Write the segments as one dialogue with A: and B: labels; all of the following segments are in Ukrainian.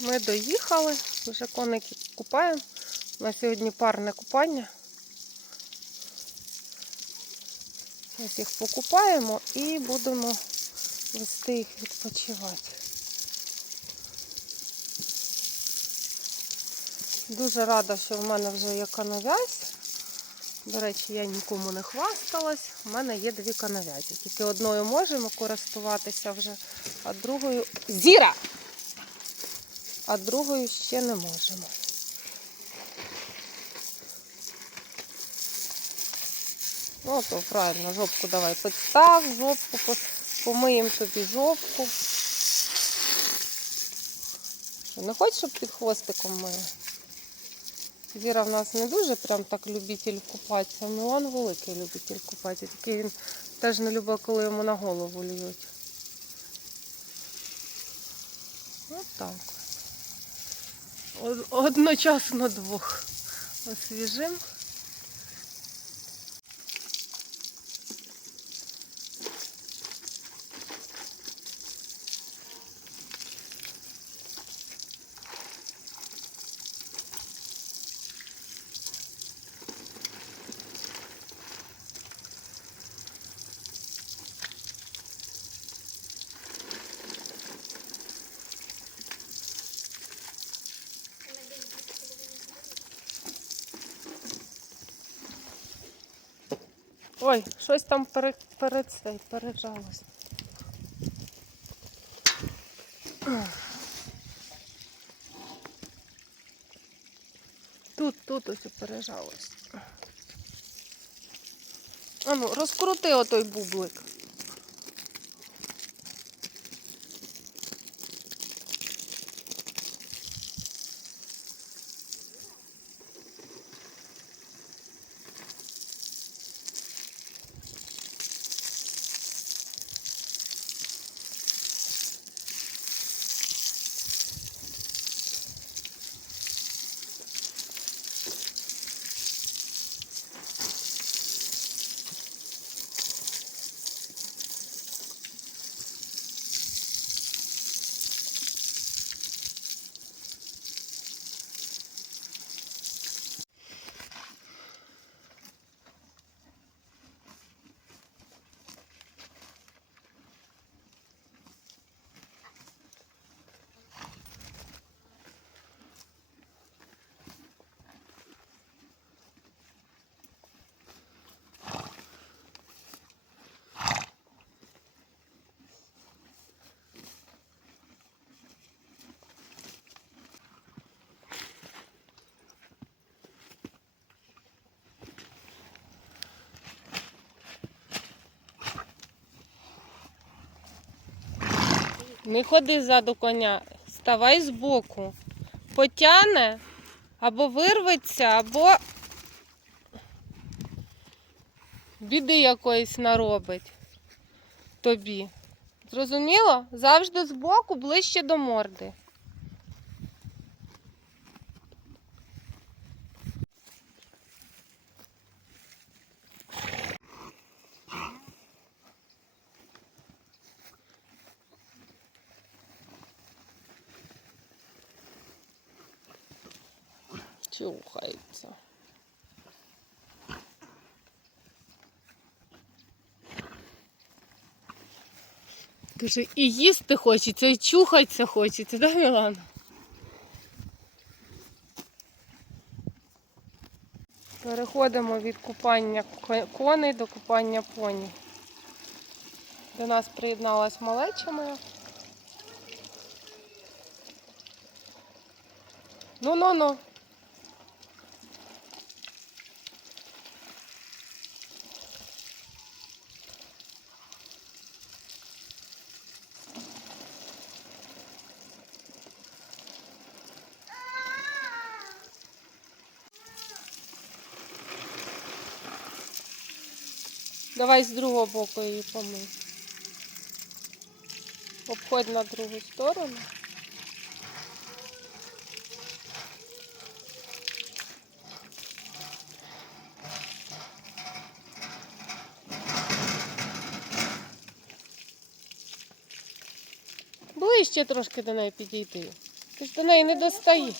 A: Ми доїхали, вже коники купаємо. На сьогодні парне купання. Ось їх покупаємо і будемо вести їх відпочивати. Дуже рада, що в мене вже є канавязь. До речі, я нікому не хвасталась. У мене є дві канавязі. Тільки одною можемо користуватися вже, а другою. Зіра! А другою ще не можемо. Ну, то правильно, жопку давай підстав, жопку, помиємо тобі жопку. Не хочеш, щоб під хвостиком мили? Віра в нас не дуже прям так любитель купатися. Мілан великий любитель купатися. Тільки він теж не любить, коли йому на голову льють. От так. Од- Одночасно двох. Освіжим. Ой, щось там пере, пере, цей, пережалось. Тут, тут ось пережалось. А ну, розкрути отой бублик. Не ходи ззаду коня, ставай збоку. Потяне або вирветься, або біди якоїсь наробить тобі. Зрозуміло? Завжди збоку, ближче до морди. Чухається. Каже, і їсти хочеться, і чухатися хочеться, да, Мілана? Переходимо від купання коней до купання поні. До нас приєдналась малеча моя. Ну-ну-ну. Давай з другого боку її помий. Обходь на другу сторону. Ближче трошки до неї підійти. Ти ж до неї не достаєш.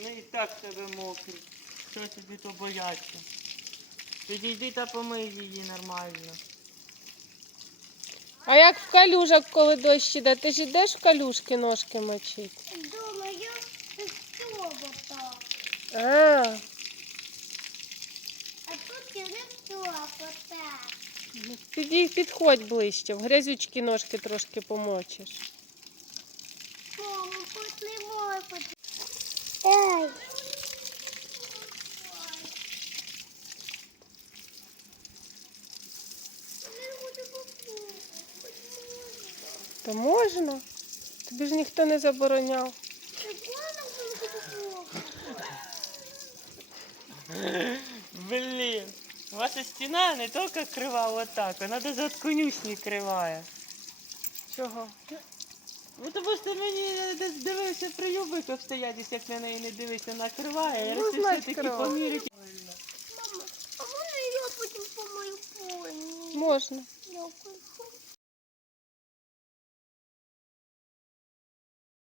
B: Вони і так тебе мокрі. Що тобі то бояться? Підійди та помий її нормально.
A: А як в калюжах, коли дощ іде, ти ж ідеш в калюшки ножки мочити?
C: Думаю, це тобота.
A: А,
C: А тут я не тобота.
A: підій, підходь ближче, в грязючки ножки трошки помочиш.
C: Мамо, пошли мой Ай.
A: То можна? Тобі ж ніхто не забороняв.
B: Блін, ваша стіна не тільки крива отак, вона навіть конюшні криває.
A: Чого?
B: Ну тому що мені десь дивився при любих обстоятельств, як на неї не дивишся, накриває. Я
A: Ну,
B: вирішив
A: значить,
B: все-таки
A: крива.
B: поміряти.
C: Мама, а можна я потім помою поні?
A: Можна.
C: Дякую.